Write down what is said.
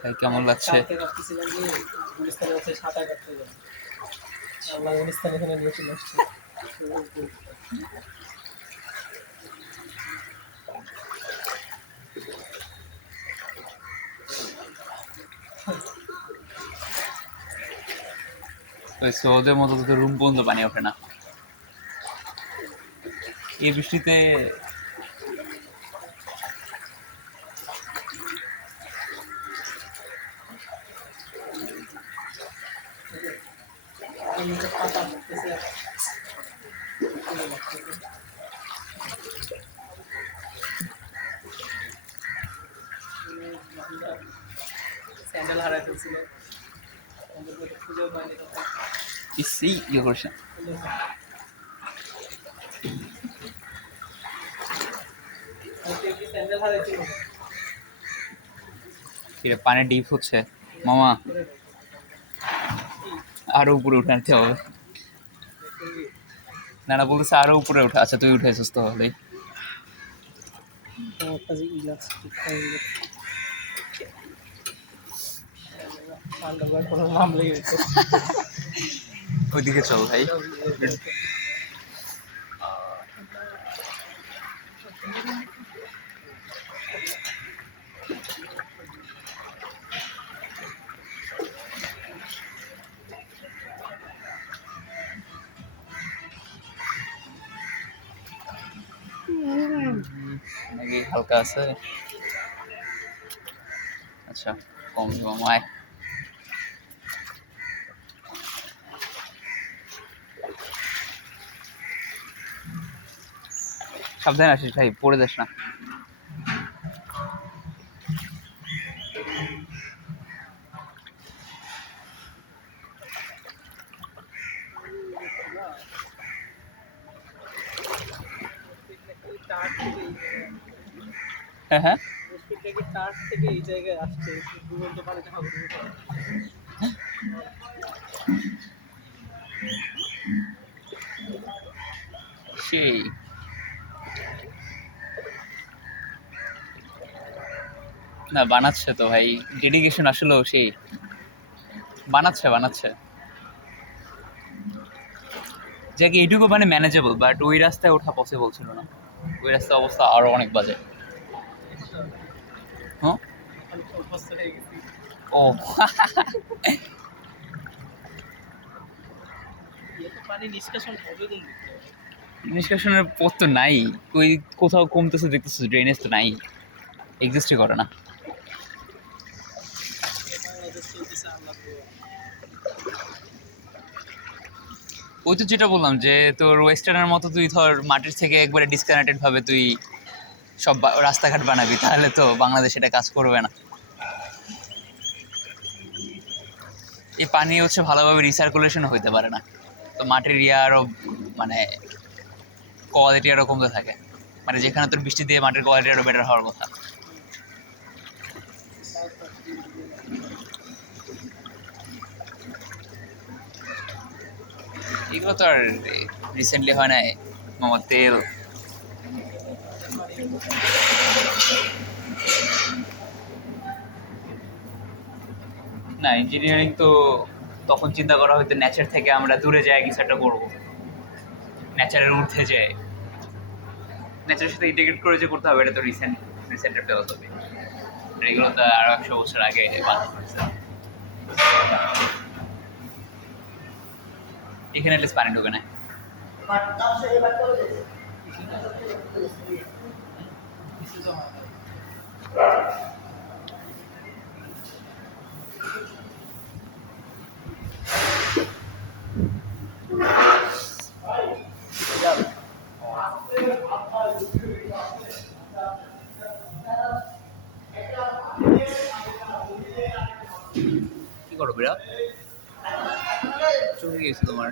ভাই কেমন লাগছে? ওই সৌদের মতো তো রুম পর্যন্ত পানি ওঠে না এই বৃষ্টিতে। স্যান্ডেল হারাই ফেলছিল, খুঁজেও পাইনি তখন। ইয়ে করছে স্যান্ডেল হারাইছিল, পানি ডিপ হচ্ছে মামা, আরো উপরে উঠে আনতে হবে। না না বলতেছে আরো উপরে উঠে। আচ্ছা তুই উঠে আসিস তো হলেই। ওইদিকে চল ভাই। নাকি হালকা আছে? আচ্ছা কম মামায়। সাবধানে আসিস ভাই, পড়ে যাস না। হ্যাঁ হ্যাঁ থেকে এই জায়গায় আসছে, দুরন্ত পানিতে হাবুডুবু করে। সেই না বানাচ্ছে তো ভাই, ডেডিকেশন আসলেও সেই বানাচ্ছে বানাচ্ছে। যাকে এইটুকু মানে ম্যানেজেবল, বাট ওই রাস্তায় ওঠা পসিবল ছিল না। ওই রাস্তার অবস্থা আরো অনেক বাজে। হ্যাঁ অভ্যস্ত হয়ে গেছি। ও পানি নিষ্কাশন হবে কিন্তু, নিষ্কাশনের পথ তো নাই। ওই কোথাও কমতেছে দেখতেছে, ড্রেনেজ তো নাই, এক্সিস্টই করে না। বাংলাদেশ চলতেছে আল্লাহ। ওই তো যেটা বললাম যে তোর ওয়েস্টার্নের মতো তুই ধর মাটির থেকে একবারে ডিসকানেক্টেড ভাবে তুই সব রাস্তাঘাট বানাবি, তাহলে তো বাংলাদেশ এটা কাজ করবে না। এই পানি হচ্ছে ভালোভাবে রিসার্কুলেশন হইতে পারে না, তো মাটির ইয়ে আরও মানে কোয়ালিটি আরও কমতে থাকে। মানে যেখানে তোর বৃষ্টি দিয়ে মাটির কোয়ালিটি আরও বেটার হওয়ার কথা। এগুলো তো আর রিসেন্টলি হয় নাই মামার তেল। না ইঞ্জিনিয়ারিং তো তখন চিন্তা করা হয়তো নেচার থেকে আমরা দূরে যাই কিছু একটা করবো, নেচারের ঊর্ধ্বে যায়, নেচারের সাথে ইন্টিগ্রেট করে যে করতে হবে, এটা তো রিসেন্ট ফিলোসফি। এগুলো তো আরো 100 বছর আগে বানানো হয়েছে। এখানে এটলিস্ট পানি ঢুকে না। কি করো বিরা? চলে গেছে তোমার।